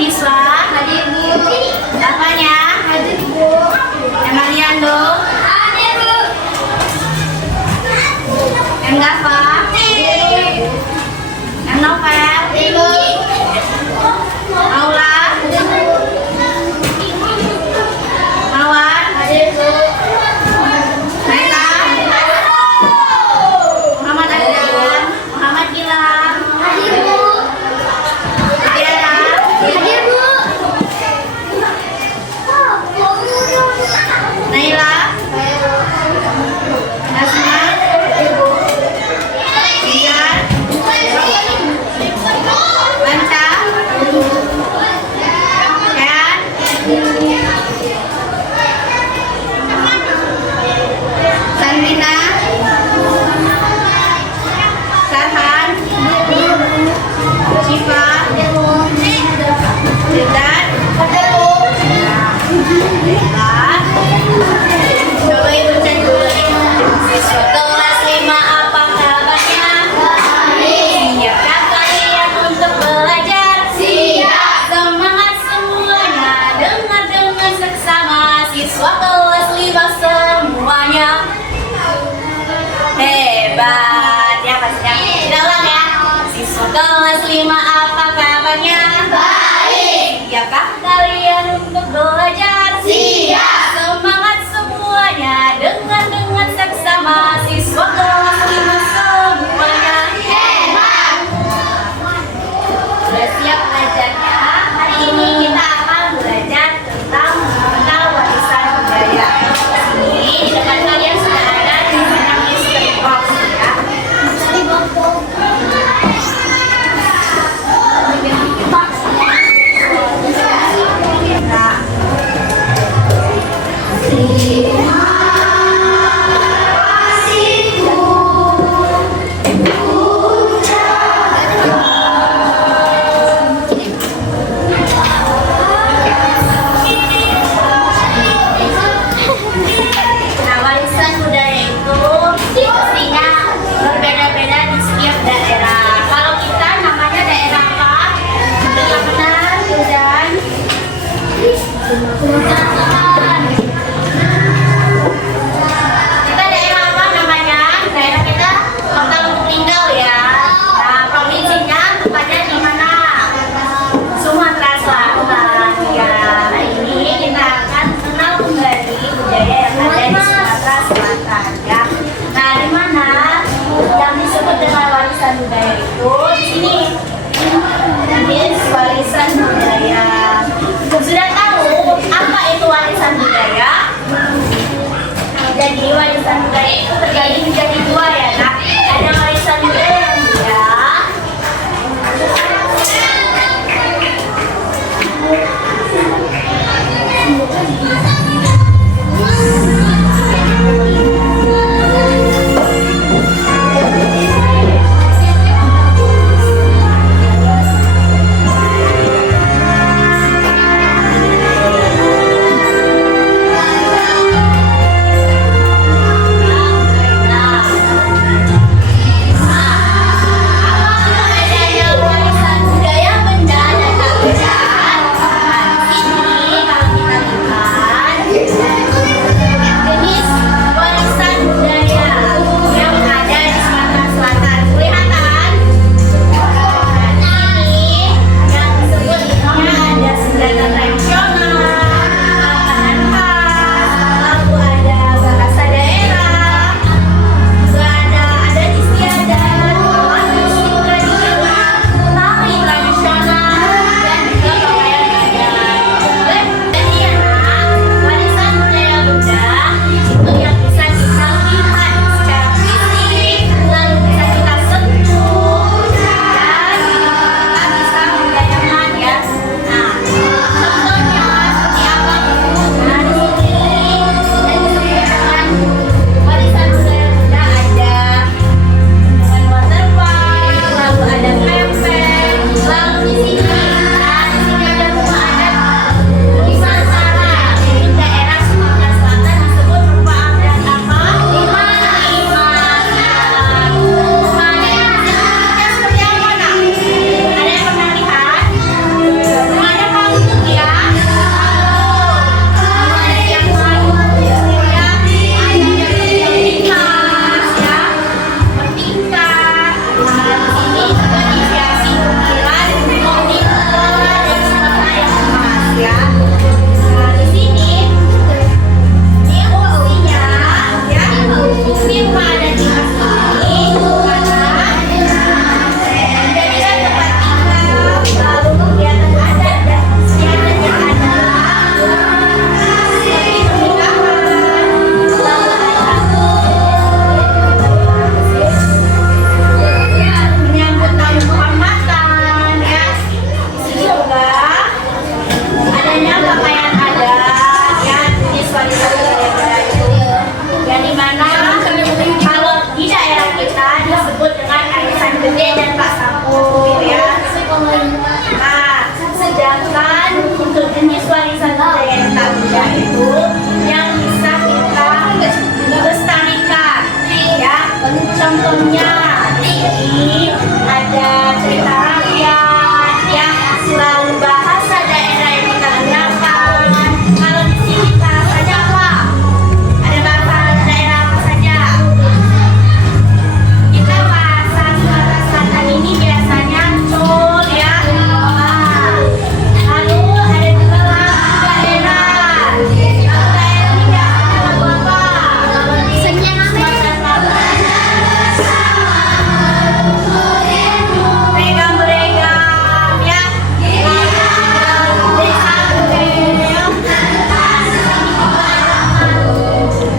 Niswa, hadir Bu. Apanya? Hadir Bu. Yang Mariando? Hadir Bu. Yang Gafa? Hadir. Yang Novel? Hadir Bu. Aula? Hadir Bu. Mawar? Hadir Bu. Meta? Muhammad Adam? Muhammad Gilang? Hadir Bu. Hadir Bu. Naila, Asma, Ian, Lanca, Ken, Santina, Sarhan, Syifa, Rizal, coba ibu cek dulu nih. Siswa kelas 5 apa kabarnya? Siapkah kalian untuk belajar? Siap. disediakan untuk jenis warisan budaya yang tak benda itu yang bisa kita lestarikan, ya. Contohnya di sini ada cerita rakyat, ya, selalu bahasa daerah yang kita gunakan. Kalau di sini bahasanya apa? Ada bahasa daerah apa saja? Kita bahasa Sumatera Selatan ini biasanya col, ya. Lalu ada juga lagu daerah. Lagu daerah ini biasanya lagu apa? Kalau di Sumatera Selatan, regam-regam, ya.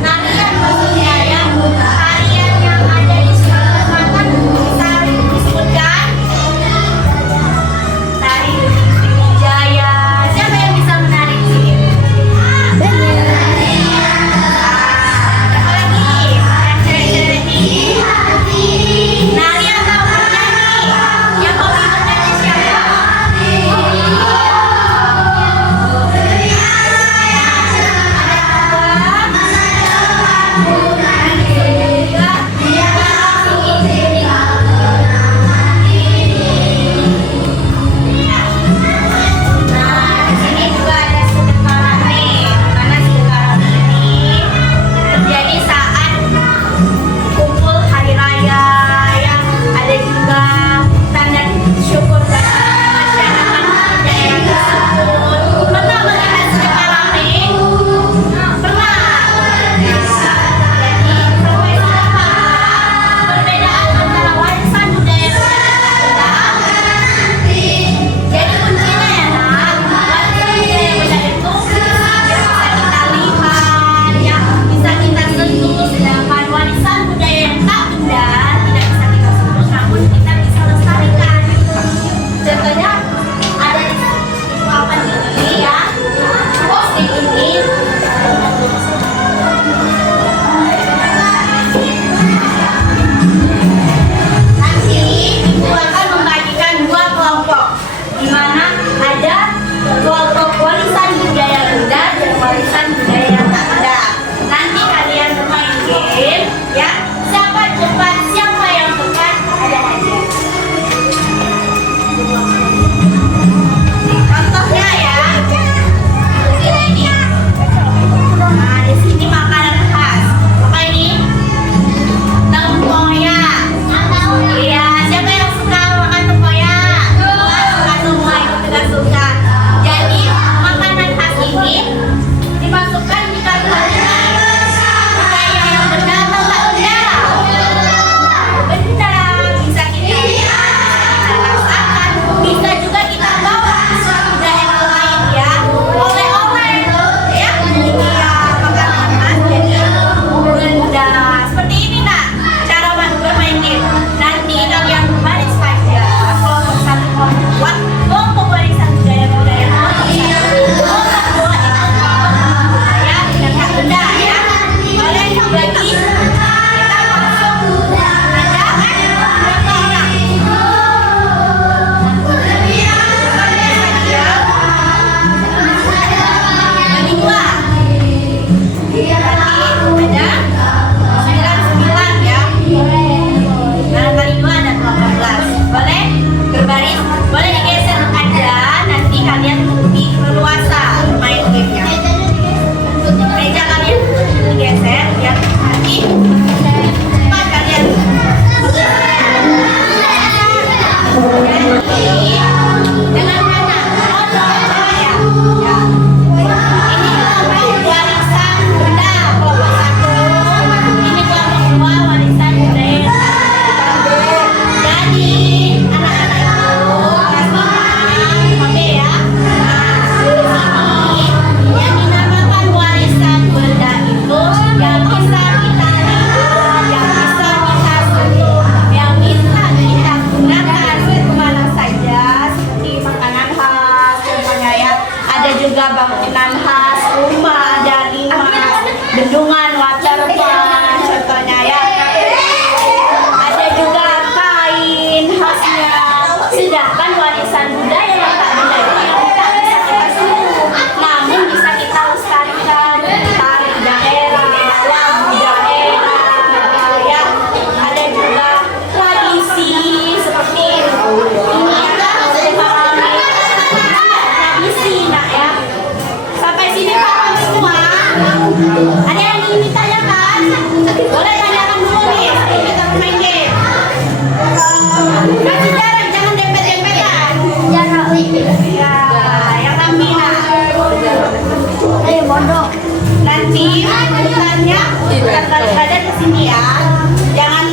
Tarian maksudnya, ya. Tarian yang ada di Sumatera Selatan bisa disebutkan. Tari Jaya. Siapa yang bisa menari di sini? Apa lagi? Cewek-cewek ini nari atau bernyanyi? Yang hobi bernyanyi siapa? Nah, di sini juga ada sedekah rame. Karena sedekah rame ini terjadi saat kumpul hari raya, ya. Ada juga tanda syukur dari masyarakat daerah tersebut. Pernah melihat sedekah rame? Pernah. Jadi sampai apa perbedaan antara warisan budaya Benda. Jadi kuncinya, ya, nak, warisan budaya Benda itu bisa kita lihat, ya, bisa kita sentuh. Sedangkan warisan budaya yang tak benda tidak bisa kita sentuh, namun kita bisa lestarikan. Contohnya ada di papan ini, ya, poster ini. Nanti ibu akan membagikan dua kelompok, di mana ada kelompok warisan budaya benda dan warisan budaya yang tak benda. Nanti kalian bermain game, ya. Siapa cepat, siapa yang tepat, ada hadiah. Contohnya, ya, ini. Nah, di sini makanan khas. Apa ini? Tempoyak. Iya, siapa yang suka makan tempoyak? Suka semua, itu juga suka. Jadi makanan khas ini dimasukkan di kategori budaya yang benda atau tak benda? Benda. Bisa kita rasakan, bisa juga kita bawa ke suatu daerah lain, ya. Oleh-oleh, ya. Ini ya makanan khas jadi benda. Seperti ini, nak, cara bermain game. Nanti kalian berbaris saja. Kelompok satu, kelompok dua, kelompok warisan budaya budaya kelompok satu, kelompok dua itu kelompok budaya yang tak benda, ya. Boleh bagi kita masuk. Ada berapa orang? Bagi dua. Ada 99, ya. Nah, kali dua ada 18. Boleh berbaris, boleh digeser aja. Nanti kalian lebih leluasa bermain gamenya. Meja kalian digeser, ya. Nanti cepat kalian. Jadi dengan kata ya. Ya. Ini kelompok warisan benda, kelompok satu. Ini kelompok dua, warisan budaya. Jadi anak-anak itu kelas 5, oke, ya. Nah, di sini yang dinamakan warisan benda itu yang bisa kita lihat, yang bisa kita sentuh, yang bisa kita gunakan kemana saja, seperti makanan khas, contohnya, ya. Ada juga bangunan khas rumah, ada 5 bendungan waterpark, contohnya, ya. Ada juga kain khasnya. Sedangkan warisan budaya yang tak benda itu yang kita Ya, yang Amina. Ayo bodoh. Nanti bukannya bukan balik badan ke sini ya. Jangan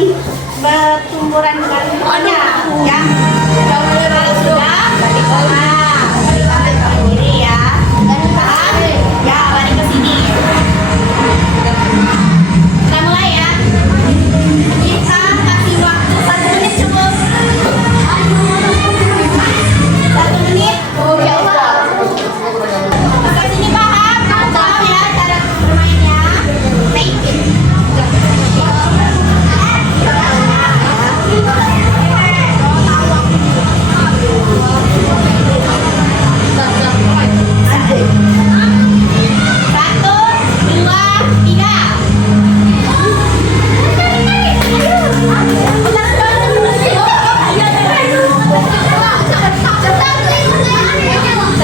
bertumburan dengan semuanya ya. Kalau sudah balik sana. Balik kanan ke kiri ya. Paham? Ya, balik ke sini. Kita mulai ya. Kita kasih waktu 1 menit cukup. 1 menit. Ya Allah. Sampai sini paham? Paham ya cara bermainnya? Make it. Satu, dua, tiga.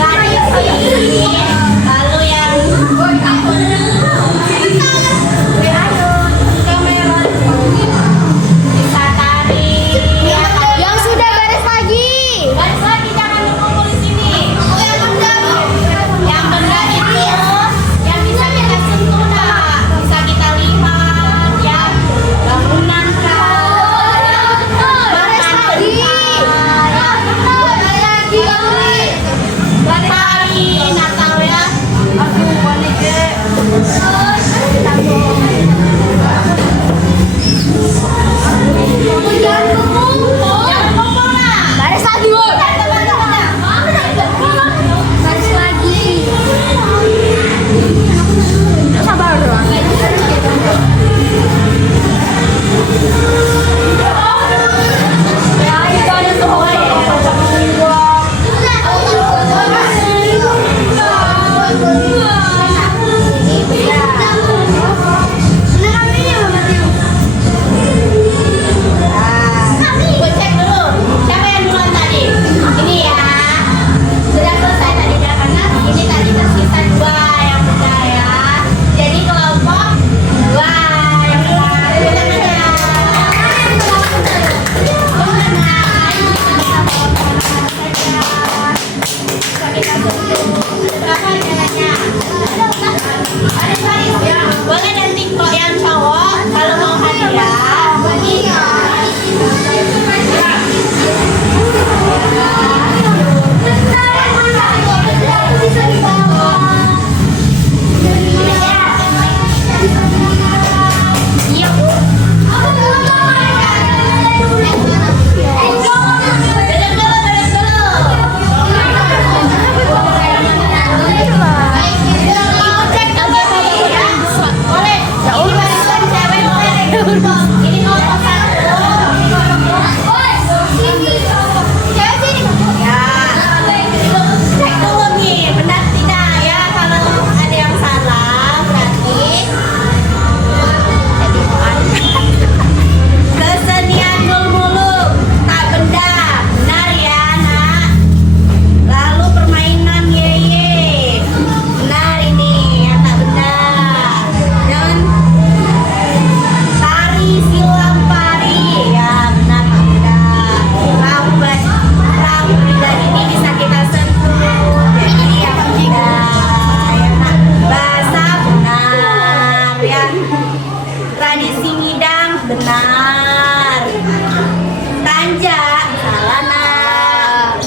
Tradisi, lalu yang bisa tari. Yang sudah baris lagi. Baris lagi, jangan dikumpul di sini. Yang benda itu yang bisa kita sentuh nak, bisa kita lihat ya. Bangunan kah, Baris lagi. matahari Natal ya. Aku boneka. Jangan kumpul lah. Baris lagi, Boy. Baris lagi. Sabar doang. Ya, itu ada semua ya. Gue cek dulu, siapa yang duluan tadi? Ini ya, sudah selesai tadi ya, karena ini tadi tersisa 2 yang benar ya. Jadi kelompok 2 yang benar. Berapa jalannya? Boleh nanti kok yang cowok kalau mau hadiah bagi kesenian muluk tak benda, benar ya nak. Lalu permainan yeye, benar ini yang tak benda. Jangan tari silam pari, ya benar tak benda. Perahu bidan ini bisa kita sentuh, jadi yang benda ya nak. Bahasa benar ya. Tradisi ngidang benar. Tanjak salah nak.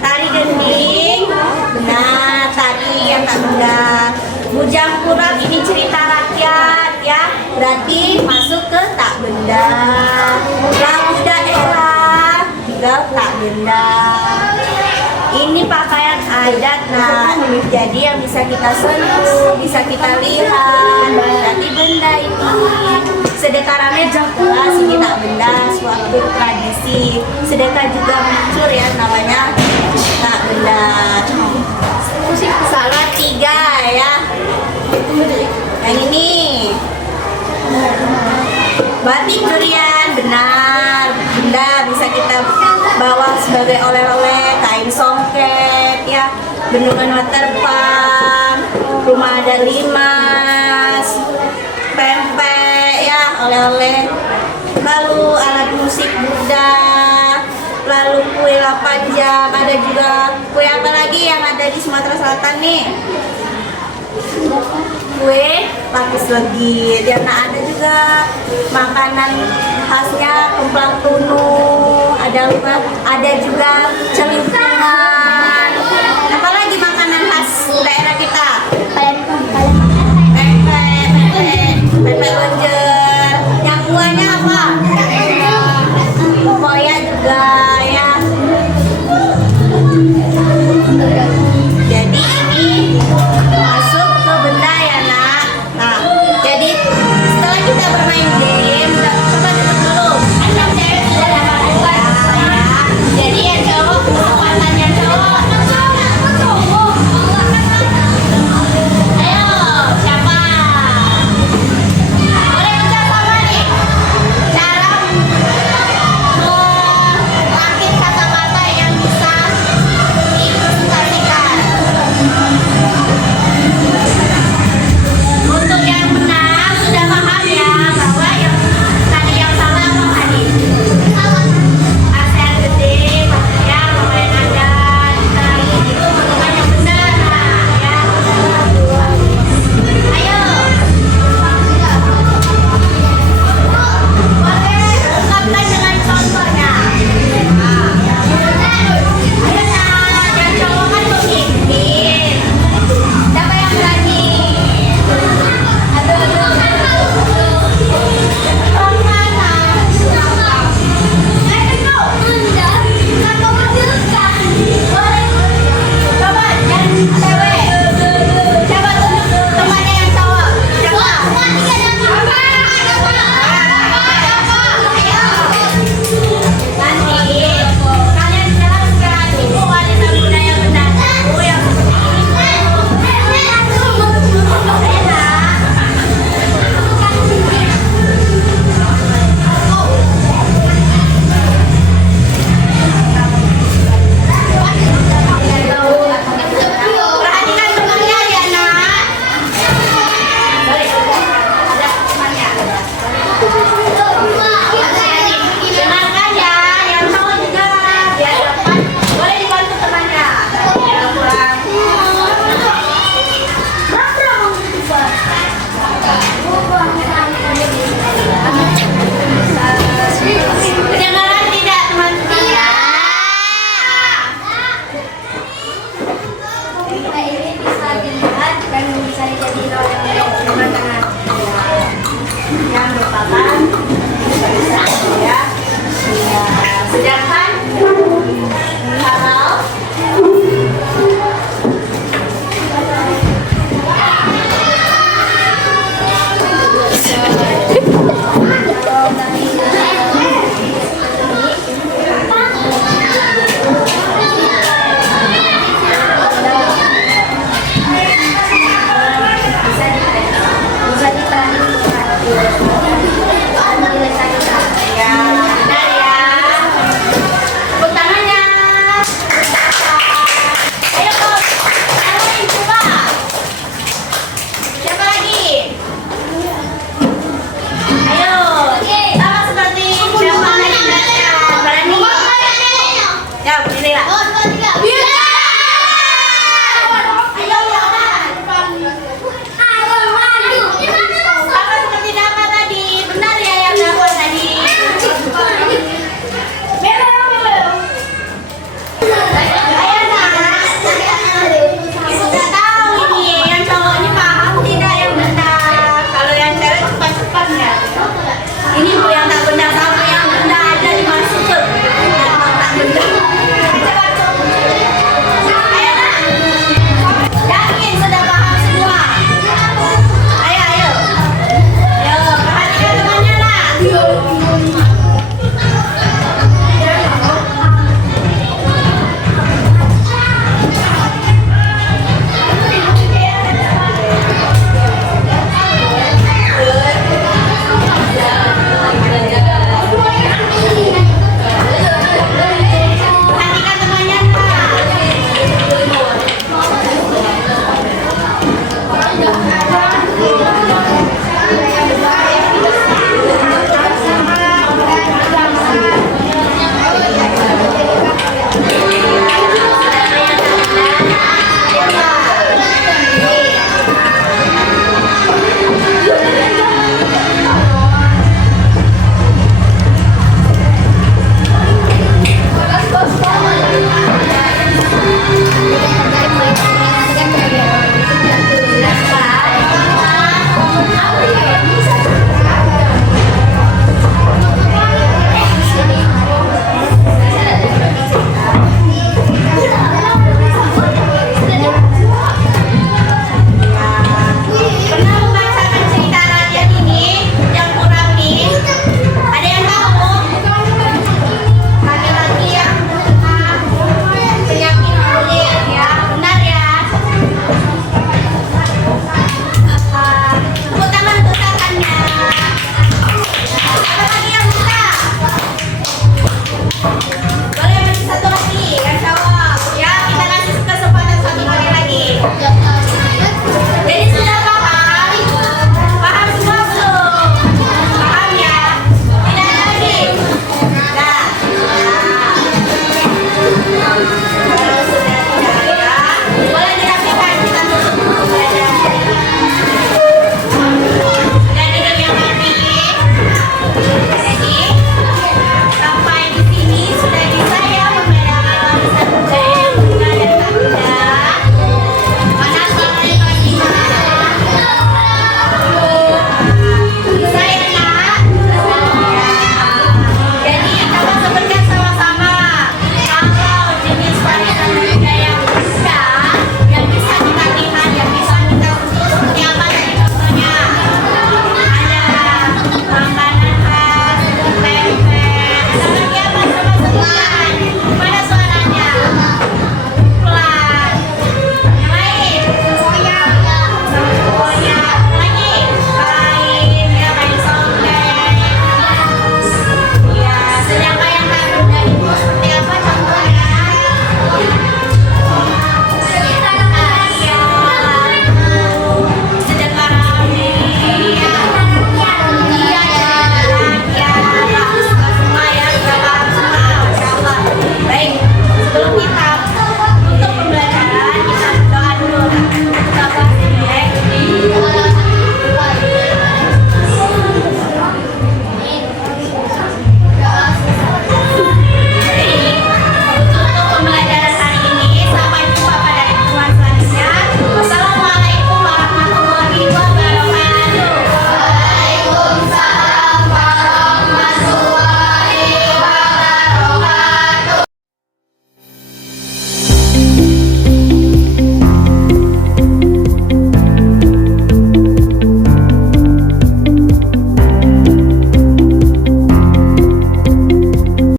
Tari gending benar, tari yang tak benar. Bujang kurang ini cerita rakyat ya, berarti masuk ke tak benda. Lagu daerah juga tak benda. Ini pakaian adat nah, jadi yang bisa kita sentuh, bisa kita lihat, berarti benda ini. Sedekah rame jelas ini tak benda, suatu tradisi. Sedekah juga muncul ya, namanya tak benda. Salah 3 ya. Yang ini batik durian benar, benda bisa kita bawa sebagai oleh-oleh. Kain songket ya, bendungan waterpark, rumah ada limas, pempek ya, oleh-oleh. Lalu alat musik Buddha, lalu kue 8 jam, ada juga kue apa lagi yang ada di Sumatera Selatan nih? Kue lapis legit. Dan ada juga makanan khasnya kemplang tunu, ada juga celimpungan. Apalagi makanan khas daerah kita? Pempek lenjer. Yang buahnya apa? Koya juga ya. Jadi ini masuk ke benda ya nak. Nah, jadi setelah kita bermain game, coba duduk dulu. Yang cewek sudah dapat dua ya. Jadi yang cowok, kekuatan yang cowok. Ayo, siapa? Boleh ucap apa nih? Cara merakit kata-kata yang bisa dipresentasikan. Untuk yang menang sudah paham ya bahwa yang tadi yang salah apa tadi? ASEAN gede, maksudnya bahwa yang ada itu bukan yang benar nah, ya. Ayo. Boleh ungkapkan dengan contohnya. Ayo nah, yang cowok kan pemimpin. Siapa yang berani? Perhatikan temannya ya nak. Dengarkan ya, yang cowok juga biar dapat. Boleh dibantu temannya. Kedengaran tidak teman-teman ya? Ini bisa dilihat dan bisa dijadikan oleh teman-teman. Jangan lupa